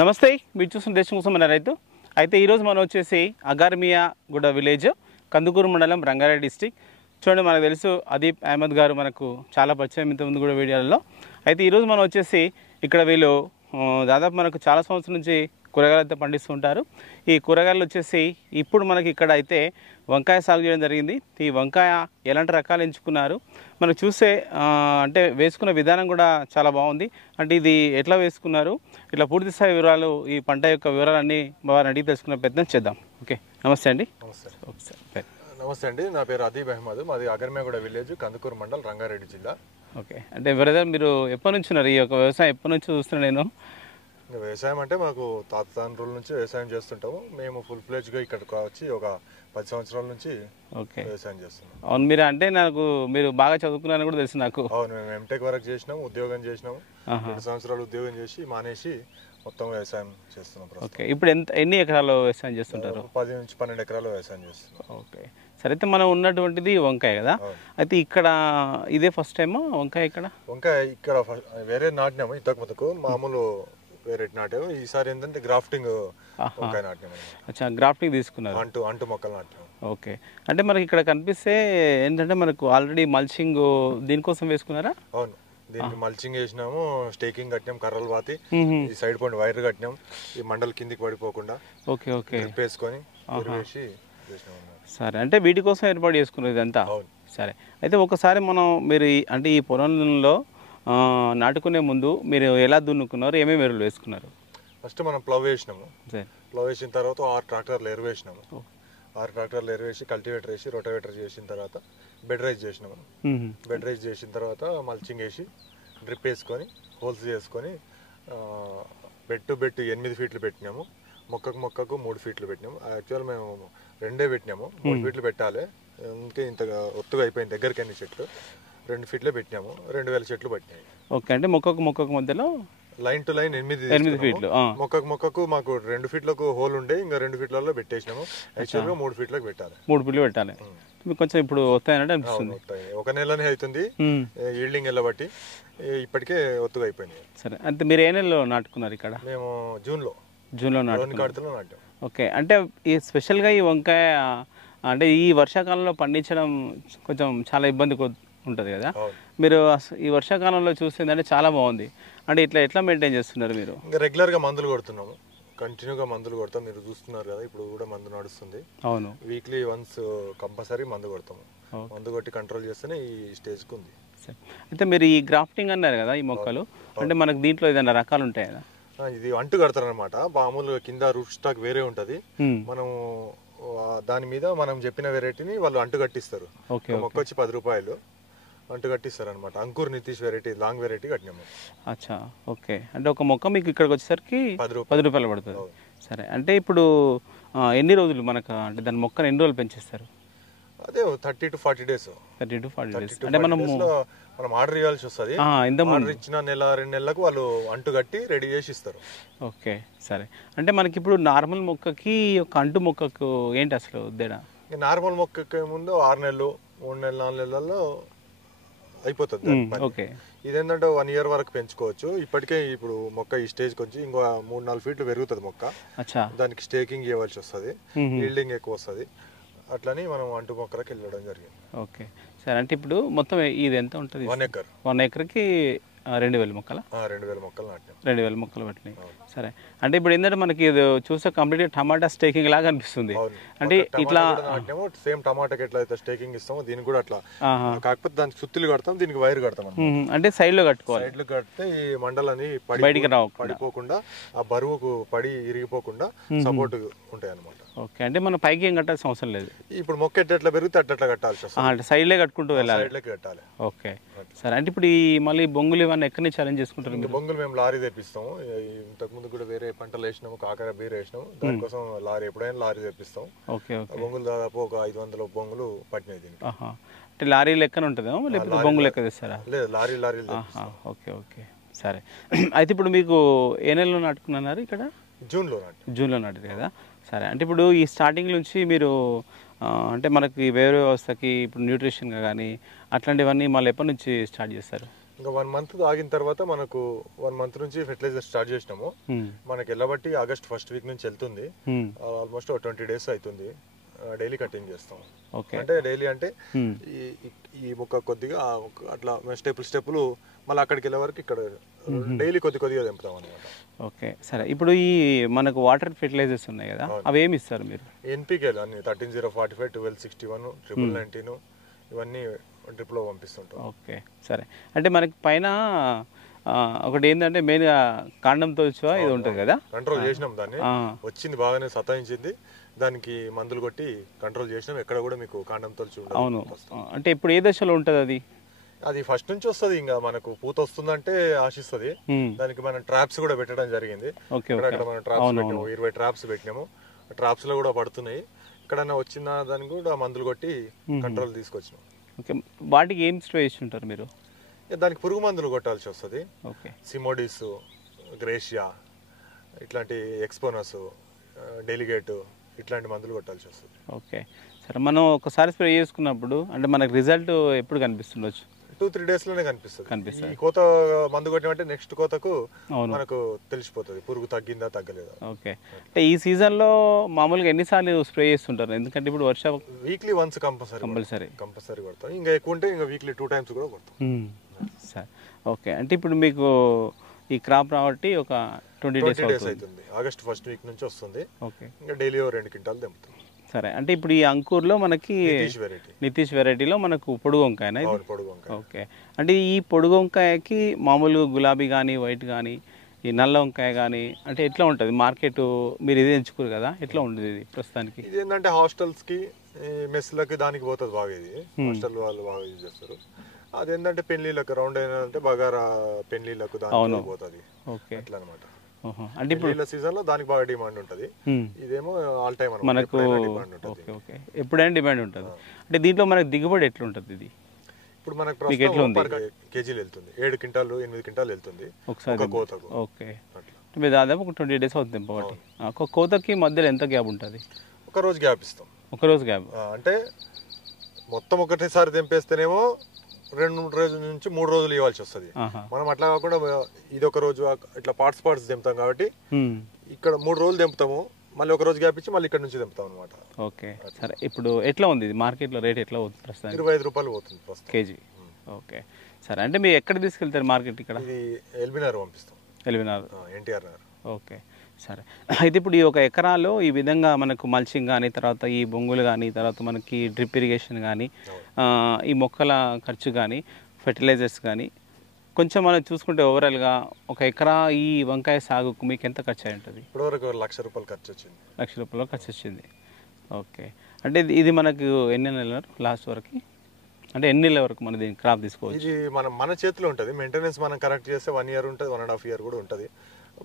నమస్తే, మీరు చూస్తున్న దేశం కోసం మన రైతు. అయితే ఈరోజు మనం వచ్చేసి అగార్మియా గుడ విలేజ్, కందుకూరు మండలం, రంగారెడ్డి డిస్టిక్. చూడండి, మనకు తెలుసు అదీప్ అహ్మద్ గారు మనకు చాలా పరిచయం ఇంతకుముందు కూడా వీడియోలలో. అయితే ఈరోజు మనం వచ్చేసి ఇక్కడ వీళ్ళు దాదాపు మనకు చాలా సంవత్సరం నుంచి కూరగాయలు అయితే పండిస్తుంటారు. ఈ కూరగాయలు వచ్చేసి ఇప్పుడు మనకి ఇక్కడ అయితే వంకాయ సాగు చేయడం జరిగింది. ఈ వంకాయ ఎలాంటి రకాలు ఎంచుకున్నారు మనకు చూస్తే అంటే వేసుకున్న విధానం కూడా చాలా బాగుంది. అంటే ఇది ఎట్లా వేసుకున్నారు, ఇట్లా పూర్తి స్థాయి వివరాలు, ఈ పంట యొక్క వివరాలన్నీ వారిని అడిగి తెలుసుకునే ప్రయత్నం చేద్దాం. ఓకే, నమస్తే అండి. నమస్తే అండి, నా పేరు అదీప్ అహ్మద్. మాది అగర్మేగూడ విలేజ్, కందుకూరు మండల్, రంగారెడ్డి జిల్లా. ఓకే, అంటే బ్రదర్ మీరు ఎప్పటి నుంచి ఉన్నారు ఈ యొక్క వ్యవసాయం? ఎప్పటి నుంచి చూస్తున్నాను నేను. వ్యవసాయం అంటే మాకు తాతతండ్రుల నుంచి వ్యవసాయం చేస్తుంటాము. మేము ఫుల్ ఫ్లెడ్జ్గా ఇక్కడికి వచ్చి ఒక 10 సంవత్సరాల నుంచి వ్యవసాయం చేస్తున్నాం. అవును, మీరు అంటే నాకు మీరు బాగా చదువుకున్నారని కూడా తెలుసు నాకు. అవును, మేము ఎంటెక్ వరకు చేసినాము, ఉద్యోగం చేసినాము. 2 సంవత్సరాలు ఉద్యోగం చేసి మానేసి మొత్తం వ్యవసాయం చేస్తున్నాం. ఓకే, ఇప్పుడు ఎన్ని ఎకరాలు వ్యవసాయం చేస్తుంటారు? 10 నుంచి 12 ఎకరాలు వ్యవసాయం చేస్తున్నాం. ఓకే, సరే. అయితే మనం ఉన్నటువంటిది వంకాయ కదా, అయితే ఇక్కడ ఇదే ఫస్ట్ టైమా వంకాయ? వంకాయ ఇక్కడ వేరే నాటినాము, ఇంతకు ముందుకు మామూలు వేరే నాటాము. ఈసారి ఏంటంటే గ్రాఫ్టింగ్ వంకాయ నాటినాము. అచ్చా, గ్రాఫ్టింగ్ తీసుకున్నారు, అంటు మొక్కలు నాటినాము. ఓకే, అంటే మనకి ఇక్కడ కనిపిస్తే ఏంటంటే మనకు ఆల్రెడీ మల్చింగ్ దీనికోసం వేసుకున్నారా? అవును, దీనికి మల్చింగ్ వేసినాము, స్టేకింగ్ కట్టినాం, కర్రలు పాతి ఈ సైడ్ పండి వైర్ కట్టినాం, ఈ మండల్ కిందికి పడిపోకుండా. ఓకే ఓకే, వేసుకొని వేసి చేసినాము. సరే, అంటే వీటి కోసం ఏర్పాటు చేసుకున్నది ఇదంతా. సరే, అయితే ఒకసారి మనం మీరు అంటే ఈ పొలంలో నాటుకునే ముందు మీరు ఎలా దున్నుకున్నారు, ఏమేమి ఎరువులు వేసుకున్నారు? ఫస్ట్ మనం ప్లవ్ వేసినాము. ప్లవ్ వేసిన తర్వాత 6 ట్రాక్టర్లు ఎరువు వేసినాము. 6 ట్రాక్టర్లు ఎరువు వేసి కల్టివేటర్ వేసి రొటవేటర్ చేసిన తర్వాత బెడ్ రైజ్ చేసినాము. బెడ్ రైజ్ చేసిన తర్వాత మల్చింగ్ వేసి డ్రిప్ వేసుకొని హోల్స్ చేసుకొని బెడ్ టు బెడ్ 8 ఫీట్లు పెట్టినాము. మొక్కకు 3 ఫీట్లు పెట్టినాము. యాక్చువల్ మేము 2 పెట్టినాము, 3 ఫీట్లు పెట్టాలి. ఇంకే ఇంతగా ఒత్తుగా అయిపోయింది, దగ్గరికి అన్ని చెట్లు 2 ఫీట్లే పెట్టినాము. 2000 చెట్లు పట్టినాయి. ఓకే, అంటే మొక్కకు మధ్యలో లైన్ టు లైన్ 8 ఫీట్లు. మొక్కకు మాకు 2 ఫీట్లకు హోల్ ఉండే, ఇంకా 2 ఫీట్లలో పెట్టేసినాము. యాక్చువల్గా 3 ఫీట్లకు పెట్టాలి. 3 ఫీట్లు పెట్టాలి. కొంచెం ఇప్పుడు వస్తాయన్నట్టు అనిపిస్తుంది. ఒక నెలనే అవుతుంది ఈల్డింగ్ వెళ్ళబట్టి, ఇప్పటికే ఒత్తుగా అయిపోయింది. సరే, అంటే మీరు ఏ నెలలో నాటుకున్నారు ఇక్కడ? మేము జూన్లో నాటాం. ఓకే, అంటే ఈ స్పెషల్గా ఈ వంకాయ అంటే ఈ వర్షాకాలంలో పండించడం కొంచెం చాలా ఇబ్బంది ఉంటుంది కదా, మీరు ఈ వర్షాకాలంలో చూస్తుందంటే చాలా బాగుంది. అంటే ఎట్లా మెయింటైన్ చేస్తున్నారు మీరు? ఇంకా రెగ్యులర్గా మందులు కొడుతున్నాము, కంటిన్యూగా మందులు కొడతాం. మీరు చూస్తున్నారు కదా, ఇప్పుడు కూడా మందు నడుస్తుంది. అవును, వీక్లీ వన్స్ కంపల్సరీ మందు కొడతాము. మందు కొట్టి కంట్రోల్ చేస్తేనే ఈ స్టేజ్కి ఉంది. అయితే మీరు ఈ గ్రాఫ్టింగ్ అన్నారు కదా, ఈ మొక్కలు అంటే మనకు దీంట్లో ఏదైనా రకాలు ఉంటాయి కదా? ఇది అంటు కడతారు అనమాట. మామూలుగా కింద రూట్ స్టాక్ వేరే ఉంటది, మనం దాని మీద మనం చెప్పిన వెరైటీని వాళ్ళు అంటు కట్టిస్తారు. మొక్క వచ్చి 10 రూపాయలు అంటు కట్టిస్తారు అనమాట. Ankur Nitish variety, long variety కట్టినాము. అచ్చా, ఓకే, అంటే ఒక మొక్క మీకు ఇక్కడికి వచ్చేసరికి 10 రూపాయలు పడుతుంది. సరే, అంటే ఇప్పుడు ఎన్ని రోజులు మనకు అంటే దాని మొక్కను ఎన్ని రోజులు పెంచేస్తారు? అదే 30 to 40 days. 30 to 40 days అంటే మనం ఆర్డర్ ఇవ్వాల్సి వస్తుంది. ఆర్డర్ ఇచ్చిన 1-2 నెలలకు వాళ్ళు అంటు కట్టి రెడీ చేసి ఇస్తారు. ఓకే, సరే. అంటే మనకి ఇప్పుడు నార్మల్ మొక్కకి ఒక అంటు మొక్కకు ఏంటి అసలు తేడా? నార్మల్ మొక్కకి ముందు 6 నెలలు, 3 నెలలు, 4 నెలల్లో అయిపోతుంది. ఓకే, ఇదేంటంటే 1 year వరకు పెంచుకోవచ్చు. ఇప్పటికే ఇప్పుడు మొక్క ఈ స్టేజ్కి వచ్చి ఇంకో 3-4 ఫీట్లు పెరుగుతుంది మొక్క. దానికి స్టేకింగ్ చేయవలసి వస్తుంది, ఈల్డింగ్ ఎక్కువ వస్తుంది. అట్లని మనం అంటు మొక్కలకు వెళ్ళడం జరిగింది. ఓకే, సరే. అంటే ఇప్పుడు మొత్తం ఇది ఎంత ఉంటుంది? 1 ఎకర్కి 2000 మొక్కలు? 2000 మొక్కలు నాటాం. 2000 మొక్కలు పట్టినాయి. సరే, అంటే ఇప్పుడు ఏంటంటే మనకి ఇది చూస్తే కంప్లీట్గా టమాటా స్టేకింగ్ లాగా అనిపిస్తుంది. అంటే ఇట్లా సేమ్ టమాటాకి ఎట్లా అయితే స్టేకింగ్ ఇస్తామో దీనికి కూడా అట్లా, కాకపోతే దానికి సుత్తులు కడతాం, దీనికి వైర్ కడతాం. అంటే సైడ్ లో కట్టుకోవాలి. సైడ్ లో కడితే ఈ మండలని బయటికి పడిపోకుండా, ఆ బరువుకు పడి ఇరిగిపోకుండా సపోర్ట్ ఉంటాయి అనమాట. ఓకే, అంటే మనం పైకి ఏం కట్టాల్సిన అవసరం లేదు. ఇప్పుడు మొక్క ఎట్లా పెరిగితే అట్లా కట్టాల్సి వస్తుంది. అంటే సైడ్లే కట్టుకుంటూ వెళ్ళాలి. కట్టాలి. ఓకే, సరే. అంటే ఇప్పుడు ఈ మళ్ళీ బొంగులు ఇవన్నీ ఎక్కడి నుంచి ఛాలెంజ్ చేసుకుంటారు? బొంగులు మేము లారీ తెప్పిస్తాము. ఇంతకు ముందు కూడా వేరే పంటలు వేసినాము, కాకర బీర వేసినాము. దానికోసం లారీ ఎప్పుడైనా లారీ తెప్పిస్తాం. ఓకే, బొంగులు దాదాపు ఒక 500 బొంగులు పట్టినాయి దీనికి. అంటే లారీ లెక్కన ఉంటుందా లేకపోతే బొంగు లెక్క తెస్తారా? లేదు, లారీ. ఓకే ఓకే, సరే. అయితే ఇప్పుడు మీకు ఏ నెలలో నాటుకున్నారు ఇక్కడ? జూన్లో నాటారు కదా. సరే, అంటే ఇప్పుడు ఈ స్టార్టింగ్ నుంచి మీరు అంటే మనకి వేరే వ్యవస్థకి ఇప్పుడు న్యూట్రిషన్గా కానీ అట్లాంటివన్నీ మళ్ళీ ఎప్పటి నుంచి స్టార్ట్ చేస్తారు? ఇంకా 1 మంత్ ఆగిన తర్వాత మనకు 1 మంత్ నుంచి ఫెర్టిలైజర్ స్టార్ట్ చేసినాము. మనకి వెళ్ళబట్టి ఆగస్ట్ ఫస్ట్ వీక్ నుంచి వెళ్తుంది. ఆల్మోస్ట్ 20 days అవుతుంది. డైలీ కటింగ్ చేస్తాం. అంటే డైలీ అంటే ఈ మొక్క కొద్దిగా అట్లా స్టెప్పులు మళ్ళీ అక్కడికి వెళ్ళే వరకు ఇక్కడ డైలీ కొద్దిగా తెంపుతాం అనమాట. ఓకే, సరే. ఇప్పుడు ఈ మనకు వాటర్ ఫెర్టిలైజర్స్ ఉన్నాయి కదా, అవి ఏమి ఇస్తారు మీరు? ఎన్పికేలు అన్ని 13045, 1261, 1919 ఇవన్నీ డ్రిప్లో పంపిస్తుంటాం. ఓకే, సరే. అంటే మనకి పైన ఒకటి ఏంటంటే మెయిన్గా కాండం తోలుచువా ఇది ఉంటుంది కదా, కంట్రోల్ చేసినాం దాన్ని. వచ్చింది బాగానే సతాయించింది, దానికి మందులు కొట్టి కంట్రోల్ చేసినాం. ఎక్కడ కూడా మీకు కాండం తోలుచు. అవును. అంటే ఇప్పుడు ఏ దశలో ఉంటుంది అది? అది ఫస్ట్ నుంచి వస్తుంది. ఇంకా మనకు పూత వస్తుందంటే ఆశిస్తుంది. దానికి మనం ట్రాప్స్ కూడా పెట్టడం జరిగింది. మనం ట్రాప్స్ పెట్టాము, 20 ట్రాప్స్ పెట్టినాము. ట్రాప్స్ లో కూడా పడుతున్నాయి. ఎక్కడన్నా వచ్చిన దానికి కూడా మందులు కొట్టి కంట్రోల్ తీసుకొచ్చినాం. ఓకే, వాటికి ఏం స్ప్రే చేస్తుంటారు మీరు? దానికి పురుగు మందులు కొట్టాల్సి వస్తుంది. సిమోడిస్, గ్రేషియా, ఇట్లాంటి ఎక్స్పోనస్, డెలిగేట్ ఇట్లాంటి మందులు కొట్టాల్సి వస్తుంది. ఓకే, సరే. మనం ఒకసారి స్ప్రే చేసుకున్నప్పుడు అంటే మనకు రిజల్ట్ ఎప్పుడు కనిపిస్తుండొచ్చు? 2-3 days లోనే కనిపిస్తుంది. ఈ కోత మందు కొట్టినట్టే నెక్స్ట్ కోతకు మనకు తెలిసిపోతుంది పురుగు తగ్గిందా తగ్గలేదా. ఓకే, అంటే ఈ సీజన్ లో మామూలుగా ఎన్నిసార్లు స్ప్రే చేస్తుంటారు? ఎందుకంటే ఇప్పుడు వర్షం వీక్లీ వన్స్ కంపల్సరీ కొడతాం. ఇంకా ఎక్కువ ఉంటే ఇంకా వీక్లీ 2 times కూడా కొడతాం. సరే, ఓకే. అంటే ఇప్పుడు మీకు ఈ క్రాప్ రాబట్టి ఒక 20 days అవుతుంది. ఆగస్ట్ ఫస్ట్ వీక్ నుంచి వస్తుంది. ఓకే, ఇంకా డైలీ 2 క్వింటాలు తెంపుతాం. సరే. అంటే ఇప్పుడు ఈ అంకూర్లో మనకి నితీష్ వెరైటీలో మనకు పొడుగు వంకాయనా? ఓకే, అంటే ఈ పొడుగు వంకాయకి మామూలుగా గులాబీ కానీ వైట్ కానీ ఈ నల్ల వంకాయ కానీ అంటే ఎట్లా ఉంటుంది మార్కెట్? మీరు ఇది ఎంచుకోరు కదా, ఎట్లా ఉంటుంది ఇది ప్రస్తుతానికి? ఇది ఏంటంటే హాస్టల్స్ కి మెస్లకి దానికి పోతుంది బాగా. ఇది హాస్టల్ వాళ్ళు బాగా యూజ్ చేస్తారు. అదేంటంటే పెళ్లిళ్ళకు రౌండ్ అయినంటే బగారా పెళ్లిళ్ళకు దానికి పోతుంది. ఓకే, అట్లా అనమాట. అంటే ఇప్పుడు సీజన్ లో దానికి బాగా డిమాండ్ ఉంటుంది. ఇదేమో ఆల్ టైమ్ మనకు ఎప్పుడైనా డిమాండ్ ఉంటుంది. అంటే దీంట్లో మనకు దిగుబడి ఎట్లా ఉంటుంది? ఇది ఇప్పుడు మనకు కేజీలు వెళ్తుంది. 7 క్వింటాలు 8 క్వింటాలు వెళ్తుంది ఒకసారి కోతకు. ఓకే, మీరు దాదాపు ఒక 20 days అవుతుంది ఒకటి. ఒక కోతకి మధ్యలో ఎంత గ్యాప్ ఉంటుంది? ఒక రోజు గ్యాప్ ఇస్తాం. ఒక రోజు గ్యాప్ అంటే మొత్తం ఒకటేసారి తెంపేస్తేనేమో 2 రోజుల నుంచి 3 రోజులు ఇవ్వాల్సి వస్తుంది. మనం అట్లా కాకుండా ఇది ఒక రోజు ఇట్లా పార్ట్స్ తెంపుతాం కాబట్టి ఇక్కడ 3 రోజులు తెంపుతాము, మళ్ళీ ఒక రోజు గ్యాప్ ఇచ్చి మళ్ళీ ఇక్కడ నుంచి తెంపుతాం అనమాట. ఓకే, సరే. ఇప్పుడు ఎట్లా ఉంది మార్కెట్ లో రేట్ ఎట్లా అవుతుంది ప్రస్తుతం? 25 రూపాయలు పోతుంది ప్రస్తుతం కేజీ. ఓకే, సరే. అంటే మీరు ఎక్కడ తీసుకెళ్తారు మార్కెట్? ఇక్కడ ఎల్బీనగర్ పంపిస్తాం. ఎల్బీనగర్, ఎన్టీఆర్ నగర్. ఓకే, సరే. అయితే ఇప్పుడు ఈ ఒక ఎకరాలో ఈ విధంగా మనకు మల్చింగ్ కానీ, తర్వాత ఈ బొంగులు కానీ, తర్వాత మనకి డ్రిప్ ఇరిగేషన్ కానీ, ఈ మొక్కల ఖర్చు కానీ, ఫెర్టిలైజర్స్ కానీ కొంచెం మనం చూసుకుంటే ఓవరాల్గా ఒక ఎకరా ఈ వంకాయ సాగుకు మీకు ఎంత ఖర్చు అయి ఉంటుంది? ఇప్పటివరకు 1,00,000 రూపాయలు ఖర్చు వచ్చింది. 1,00,000 రూపాయలు ఖర్చు వచ్చింది. ఓకే, అంటే ఇది మనకు ఎన్ని నెలలు లాస్ట్ వరకు? అంటే ఎన్ని నెలల వరకు మన దీన్ని క్రాప్ తీసుకోవచ్చు? ఇది మన చేతిలో ఉంటుంది. మెయింటెనెన్స్ మనం కరెక్ట్ చేస్తే 1 year ఉంటుంది, 1.5 year కూడా ఉంటుంది.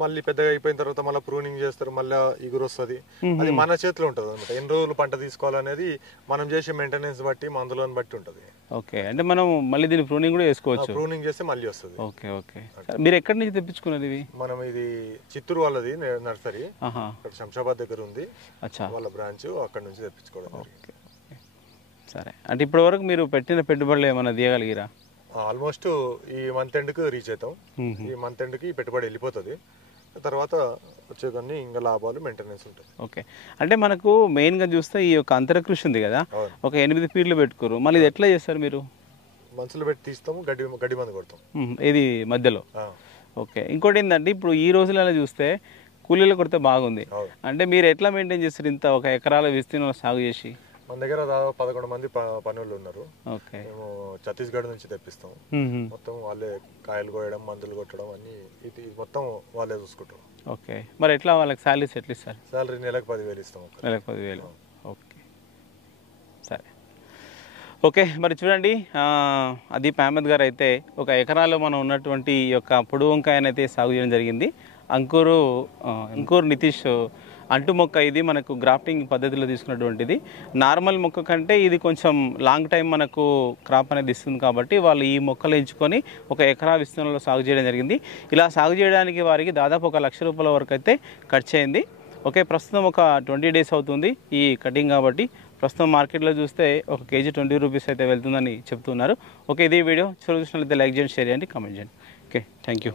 మళ్ళీ పెద్దగా అయిపోయిన తర్వాత మళ్ళీ ప్రూనింగ్ చేస్తారు, మళ్ళీ ఇగురు వస్తుంది. అది మన చేతిలో ఉంటుంది అనమాట. ఎన్ని రోజులు పంట తీసుకోవాలనేది మనం చేసే మెయింటెనెన్స్ బట్టి మందులను బట్టి ఉంటుంది. ఓకే, అంటే మనం మళ్ళీ దీన్ని ప్రూనింగ్ కూడా చేసుకోవచ్చు. ప్రూనింగ్ చేస్తే మళ్ళీ వస్తుంది. Okay, okay. మీరు ఎక్కడి నుంచి తెప్పించుకున్నది ఇవి? మనం ఇది చిత్తూరు వాళ్ళది నర్సరీ, శంషాబాద్ దగ్గర ఉంది వాళ్ళ బ్రాంచ్, అక్కడ నుంచి తెప్పించుకోవడం. ఓకే, సరే. అంటే ఇప్పటి వరకు మీరు పెట్టిన పెట్టుబడులు ఏమైనా తీయగలిగిరా? ఆల్మోస్ట్ ఈ మంత్ ఎండ్కి రీచ్ అవుతాం. ఈ మంత్ ఎండ్కి పెట్టుబడి వెళ్ళిపోతుంది. తర్వాత వచ్చేదాన్ని ఇంకా లాభాలు మెయింటెనెన్స్ ఉంటుంది. ఓకే, అంటే మనకు మెయిన్గా చూస్తే ఈ యొక్క అంతరకృషి ఉంది కదా, ఒక 8 ఫీట్లు పెట్టుకోరు, మళ్ళీ ఇది ఎట్లా చేస్తారు మీరు? మనుషులు పెట్టి తీస్తాము, గడ్డి మందు కొడతాం ఇది మధ్యలో. ఓకే, ఇంకోటి ఏంటంటే ఇప్పుడు ఈ రోజులలో చూస్తే కూలీలు కొడితే బాగుంది. అంటే మీరు ఎట్లా మెయింటైన్ చేస్తారు ఇంత ఒక ఎకరాల విస్తీర్ణంలో సాగు చేసి? మన దగ్గర దాదాపు 11 మంది పనులు ఉన్నారు. మేము ఛత్తీస్గఢ్ నుంచి తెప్పిస్తాం. మొత్తం వాళ్ళే కాయలు కోయడం, మందులు కొట్టడం అన్ని ఇది మొత్తం వాళ్ళే చూసుకుంటాం. ఓకే, మరి ఎట్లా వాళ్ళకి శాలరీస్ ఎట్లా ఇస్తారు? శాలరీ నెలకు 10,000 ఇస్తాం. నెలకు 10,000. ఓకే, సరే. ఓకే, మరి చూడండి, అదీప్ అహ్మద్ గారు అయితే ఒక ఎకరాలో మనం ఉన్నటువంటి ఈ యొక్క పొడుగు వంకాయనైతే సాగు చేయడం జరిగింది. అంకూర్ నితీష్ అంటు మొక్క. ఇది మనకు గ్రాఫ్టింగ్ పద్ధతిలో తీసుకున్నటువంటిది. నార్మల్ మొక్క కంటే ఇది కొంచెం లాంగ్ టైం మనకు క్రాప్ అనేది ఇస్తుంది కాబట్టి వాళ్ళు ఈ మొక్కలు ఎంచుకొని ఒక ఎకరా విస్తీర్ణంలో సాగు చేయడం జరిగింది. ఇలా సాగు చేయడానికి వారికి దాదాపు 1,00,000 రూపాయల వరకు అయితే ఖర్చు అయింది. ఓకే, ప్రస్తుతం ఒక 20 days అవుతుంది ఈ కటింగ్ కాబట్టి ప్రస్తుతం మార్కెట్లో చూస్తే ఒక కేజీ 20 రూపీస్ అయితే వెళ్తుందని చెప్తున్నారు. ఓకే, ఇది వీడియో చూసినట్లయితే లైక్ చేయండి, షేర్ చేయండి, కామెంట్ చేయండి. Okay, thank you.